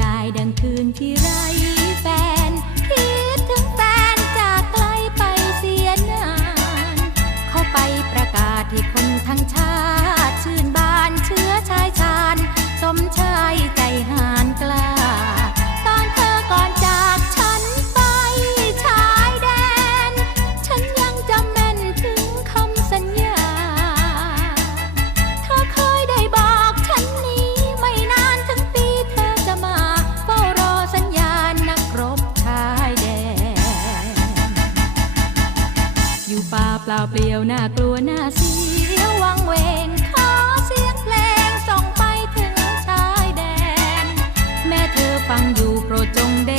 ได้ดังคืนที่ไรแฟน คิดถึงแฟนจากไกลไปเสียนาน เข้าไปประกาศให้คนทั้งชาติ ชื่นบานเชื้อชายชาญสมชา อยู่ป่าเปล่าเปลี่ยวน่ากลัวน่าเสียววังเวงขอเสียงเพลงส่งไปถึงชายแดน แม่เธอฟังอยู่โปรดจงเด